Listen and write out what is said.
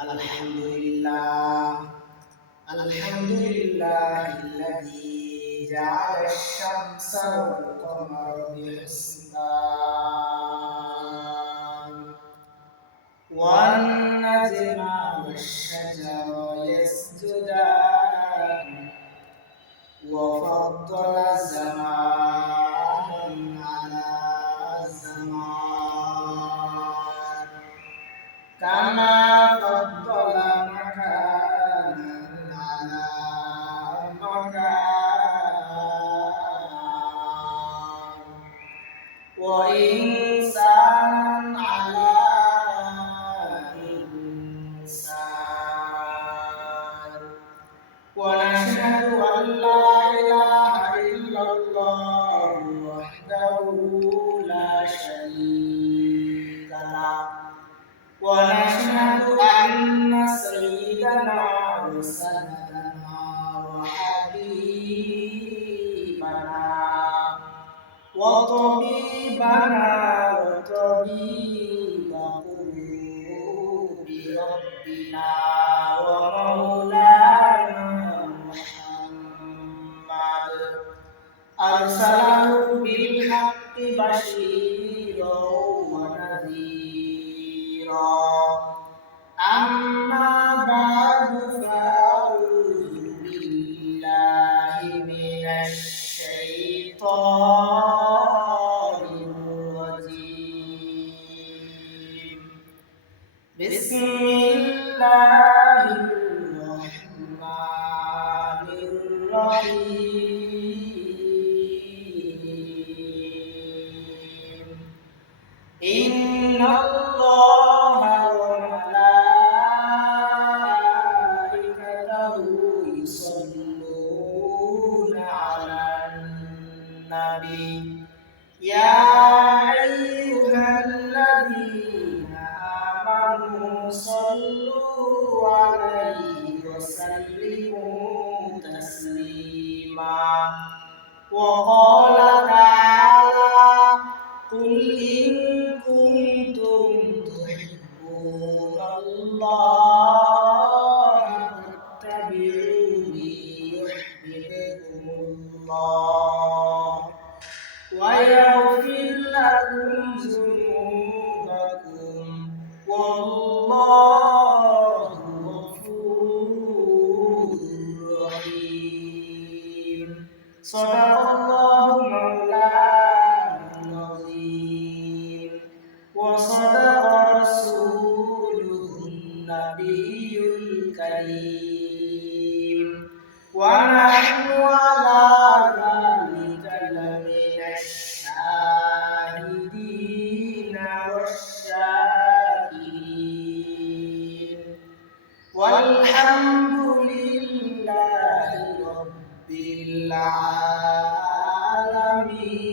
الحمد لله الحمد لله الذي جعل الشمس والقمر بحسبان والنجم والشجر يسجدان وفضل الزمان على الزمان كما فضل مكانا على مكان وإنسانا على إنسان ونشهد أن لا إله إلا الله وحده لا شريك له ونشهد أن سيدنا وسندنا وحبيبنا وطبيبنا وطبيب قلوب ربنا ومولانا محمد أرسله بالحق بشيرا ونذيرا أما بعد فأعوذ بالله من الشيطان الرجيم بسم الله الرحمن الرحيم إن الله وملائكته يصلون على النبي يا أيها الذين آمنوا صلوا عليه وسلموا تسليما وقال تعالى قل إن كنتم تحبون الله فاتبعوني يحببكم الله ويغفر لكم ذنوبكم والله غفور رحيم صدق الله مولانا العظيم وصدق رسوله النبي الكريم ونحن على ذلك لمن الشاهدين والشاكرين والحمد لله رب العالمين.